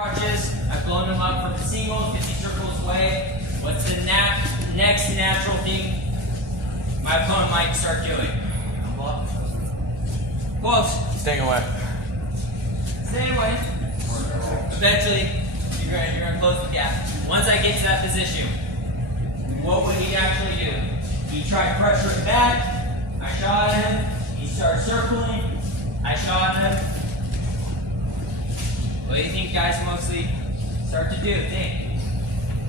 crotches. I've blown them up from the singles, 50 circles away. What's the next natural thing my opponent might start doing? Close. Staying away. Stay away. Eventually, you're going to close the gap. Once I get to that position, what would he actually do? He tried pressuring back. I shot him. He started circling. I shot him. What do you think guys mostly start to do? Think.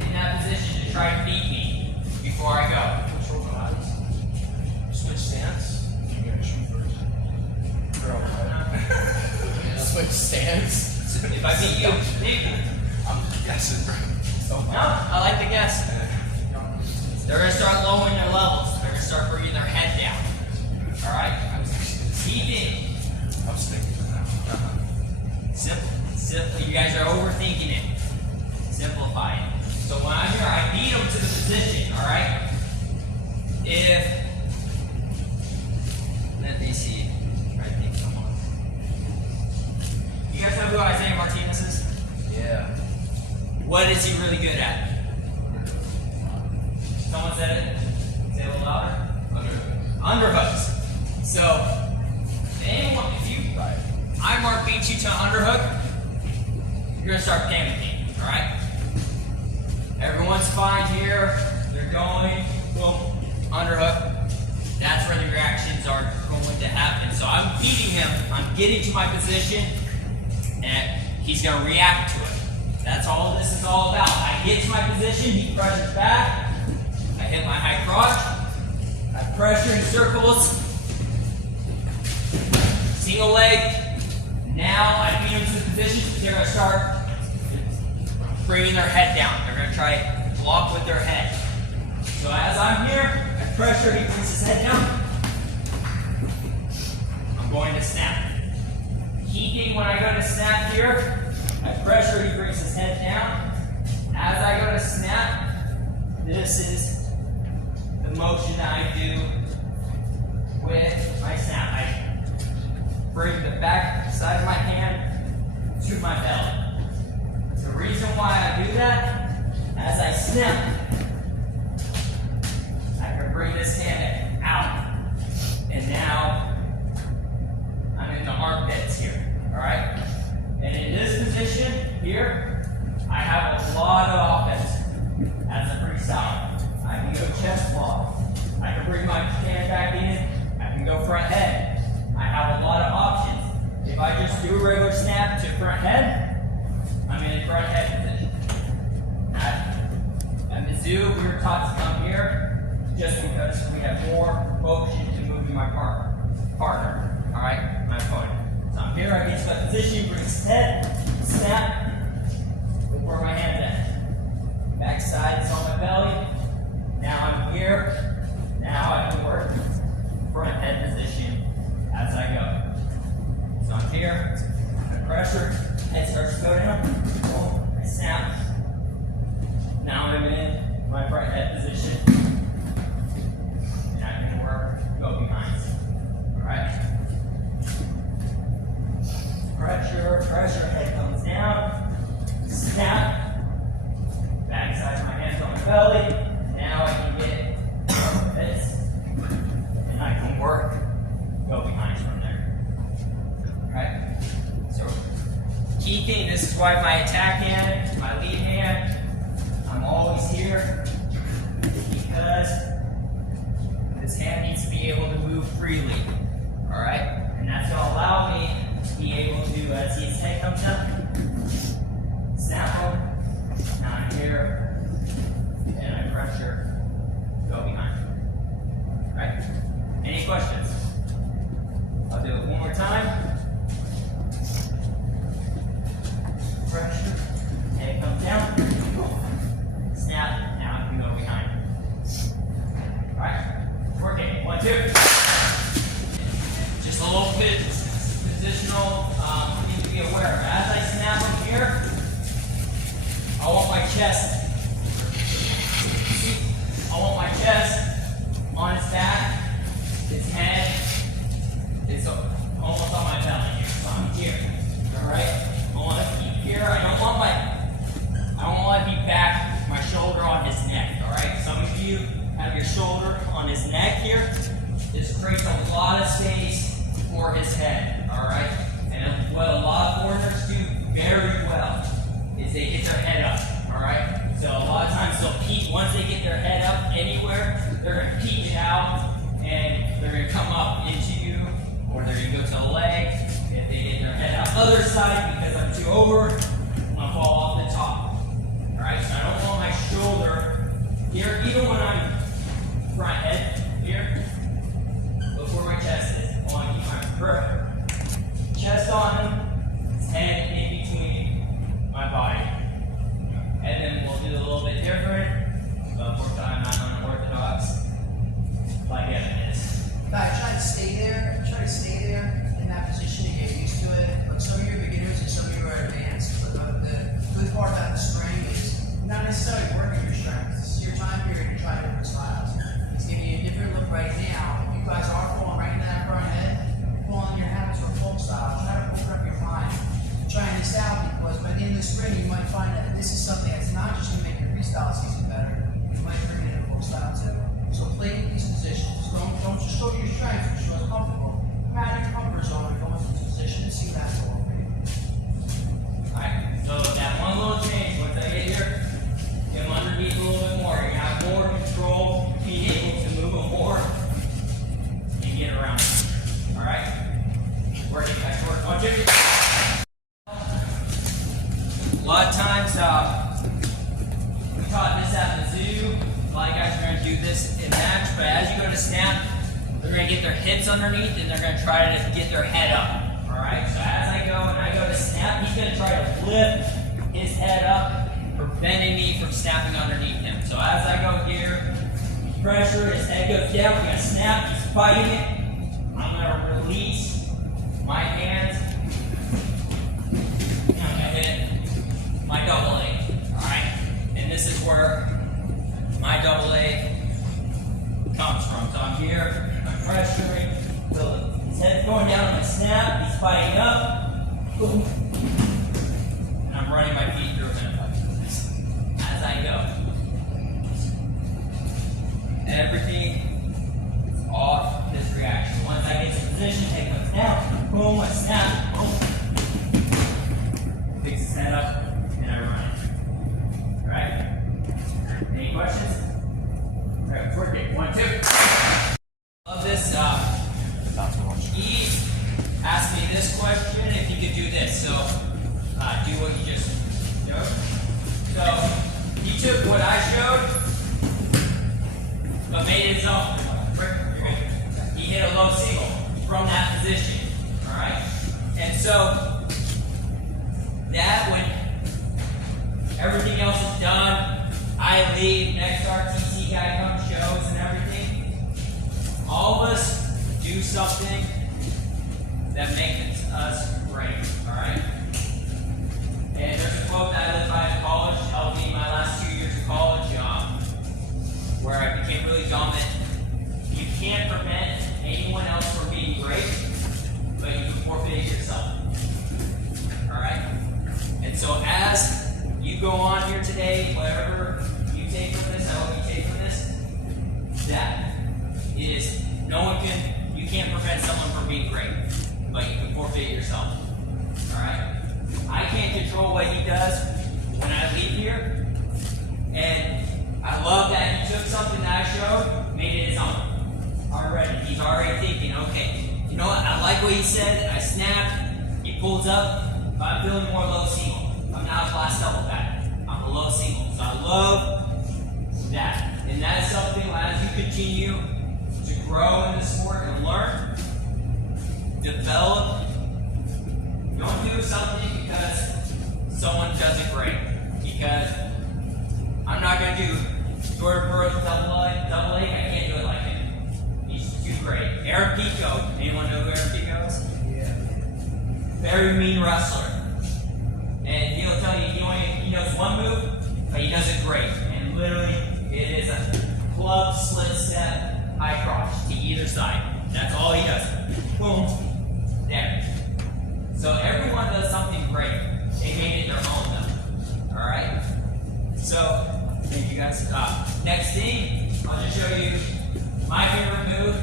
In that position to try and beat me before I go. Control bodies. Switch stance. You gotta shoot first. Switch stance. If I beat you, think. I'm just guessing, bro. No, I like the guess. They're going to start lowering their levels. They're going to start bringing their head down. All right? Keeping. I'm sticking to that. Simple. Simple. You guys are overthinking it. Simplify it. So when I'm here, I beat them to the position. All right? Let me see. I think someone. You guys know who Isaiah Martinez is? Yeah. What is he really good at? Someone said it. Say it a little louder. Underhooks. So, if I Mark beat you to an underhook, you're gonna start panicking. All right. Everyone's fine here. They're going. Boom. Underhook. That's where the reactions are going to happen. So I'm beating him. I'm getting to my position, and he's gonna react to it. That's all this is all about. I get to my position. He pressures back. I hit my high crotch. I pressure in circles. Single leg. Now I beat them to the position. They're going to start bringing their head down. They're going to try to block with their head. So as I'm here, I pressure. He brings his head down. I'm going to snap. Keeping when I go to snap here, I pressure. He brings his head down. As I go to snap, this is the motion that I do with my snap. I bring the back side of my hand to my belly. The reason why I do that, as I snap, I can bring this hand out. And now I'm in the armpits here. Alright? And in this position here, I have a lot of offense. That's a freestyle. I can go chest block. I can bring my hand back in. I can go front head. I have a lot of options. If I just do a regular snap to front head, I'm in front head position. At Mizzou, we were taught to come here just because we have more motion to move to my partner. All right, my opponent. So I'm here. I get to my position. Bring his head. Snap. Look where my hand's at. Back side is on my belly. Now I'm here. Now I can work front head position as I go. So I'm here. I pressure. Head starts to go down. Boom. I snap. Now I'm in my front head position. And I can work, go behind. Alright? Pressure, pressure, head comes down. Snap. Back side of my hands on my belly. Now I can get this, and I can work, go behind from there. Alright? So, keeping, this is why my attack hand, my lead hand, I'm always here, because this hand needs to be able to move freely. Alright? And that's going to allow me to be able to, as his head comes up, snap him. Now I'm here. And I pressure, go behind. Right? Any questions? I'll do it one more time. Pressure, head comes down. Snap, now I can go behind. Alright, working. 1, 2. Just a little bit positional, thing to be aware of. As I snap, creates a lot of space for his head, all right? And what a lot of foreigners do very well is they get their head up, all right? So a lot of times they'll peek, once they get their head up anywhere, they're gonna peek it out and they're gonna come up into you, or they're gonna go to the leg. If they get their head out other side because I'm too over, I'm gonna fall off the top. All right, so I don't want my shoulder here, even when I'm front head here, before my chest is. I want to keep my chest on him, his head in between my body. And then we'll do a little bit different, but unfortunately I'm not unorthodox like Evan is. Guys, try to stay there in that position to get used to it. But some of you are beginners and some of you are advanced. But the good part about the spring is you're not necessarily working your strength. This is your time period to try different styles. It's giving you a different look right now. If you guys are falling right into that front head, pulling your habits for folk style. Try to open up your mind. Trying this out because by the end of the spring you might find that this is something that's not just going to make your freestyle season better, you might bring it into folk style too. So play with these positions. Don't just show your strength, just show it's comfortable. Come out of your comfort zone and go into this position and see what that's all for you. Alright, so that one little change, once I get here, get him underneath a little bit more. You're gonna have more control, be able to move him more, and get around. Alright? Working back to work. 1, 2. A lot of times, we taught this at the zoo. A lot of guys are going to do this in match, but as you go to snap, they're going to get their hips underneath and they're going to try to get their head up. Alright, so as I go and I go to snap, he's going to try to lift his head up, preventing me from snapping underneath him. So as I go here, pressure, his head goes down, we're going to snap, he's fighting it. I'm going to release my hands. I'm going to hit my double leg. Alright, and this is where my double leg comes from. So I'm here, I'm pressuring, so his head's going down on my snap, he's fighting up, boom, and I'm running my feet through him as I go. Everything is off this reaction. Once I get to position, take my snap, boom, I snap, boom, fix his head up, and I run it. Alright? Any questions? All right, work it. 1, 2. Love this. He asked me this question if he could do this. So do what you just showed. So he took what I showed, but made it his own. He hit a low single from that position. All right, and so that when everything else is done, I leave, next RTC guy comes, shows and everything. All of us do something that makes us great, alright? And there's a quote that I lived by in college, helped me my last 2 years of college, where I became really dominant. You can't prevent anyone else from being great, but you can forfeit yourself. Alright? And so as you go on here today, whatever you take from this, I hope you take from this, that is, no one can, you can't prevent someone from being great, but you can forfeit yourself. Alright? I can't control what he does when I leave here, and I love that he took something that I showed, made it his own. Already, he's already thinking, okay, you know what, I like what he said, I snapped, he pulls up, but I'm feeling more low single. I'm not a class double back. I'm a low single. So I love that. And that is something as you continue to grow in the sport and learn, develop. Don't do something because someone does it great. Because I'm not going to do Jordan Burroughs double leg. I can't do it like him. He's too great. Aaron Pico. Anyone know who Aaron Pico is? Yeah. Very mean wrestler. And he'll tell you he knows one move, but he does it great. And literally, it is a club split step high cross to either side. That's all he does. Boom. There. So everyone does something great. They made it their own though. Alright? So, thank you guys. Next thing, I'll just show you my favorite move.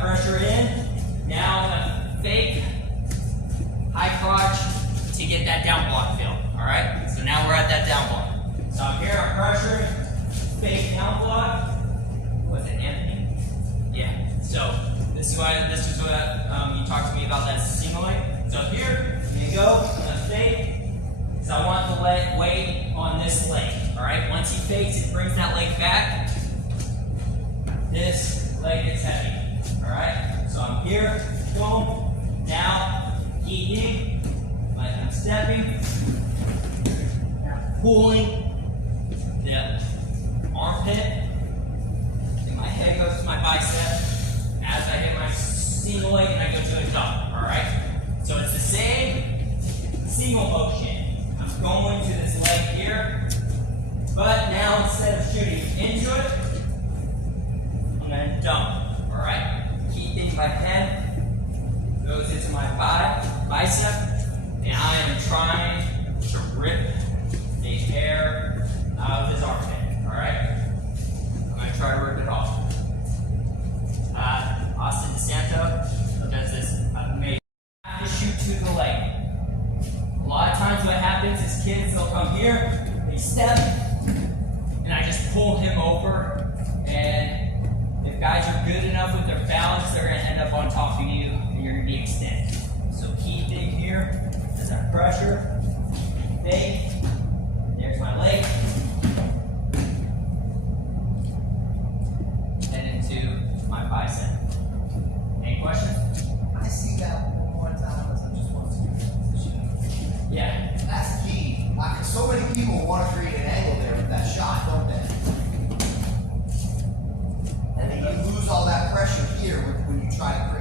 that pressure in. Now I'm gonna fake high crotch to get that down block feel. All right. So now we're at that down block. So I'm here, I'm pressuring, fake down block. Was it Anthony? Yeah. So this is what you talked to me about, that single leg. So here, I'm gonna go, I'm gonna fake. So I want the leg weight on this leg. All right. Once he fakes, it brings that leg back. This leg gets heavy. All right. So I'm here, boom. Now eating, like I'm stepping. Now pulling the armpit, and my head goes to my bicep as I hit my single leg and I go to a jump. All right. So it's the same single motion. I'm going to this leg here, but now instead of shooting into it, I'm gonna dump. All right. Keeping my head goes into my bicep, and I am trying to rip the air out of his armpit. All right. I'm gonna try to rip it off. Austin DeSanto does this amazing. I have to shoot to the leg. A lot of times what happens is kids, they'll come here, they step, and I just pull him over, and if guys are good enough with their balance, they're going to end up on top of you, and you're going to be extended. So keeping here is our pressure, fake, there's my leg, and into my bicep. Any questions? I see that one more time because I just want to see the position. Yeah. That's key. Like, so many people want to create an angle there with that shot, don't they? And then you lose all that pressure here when you try to create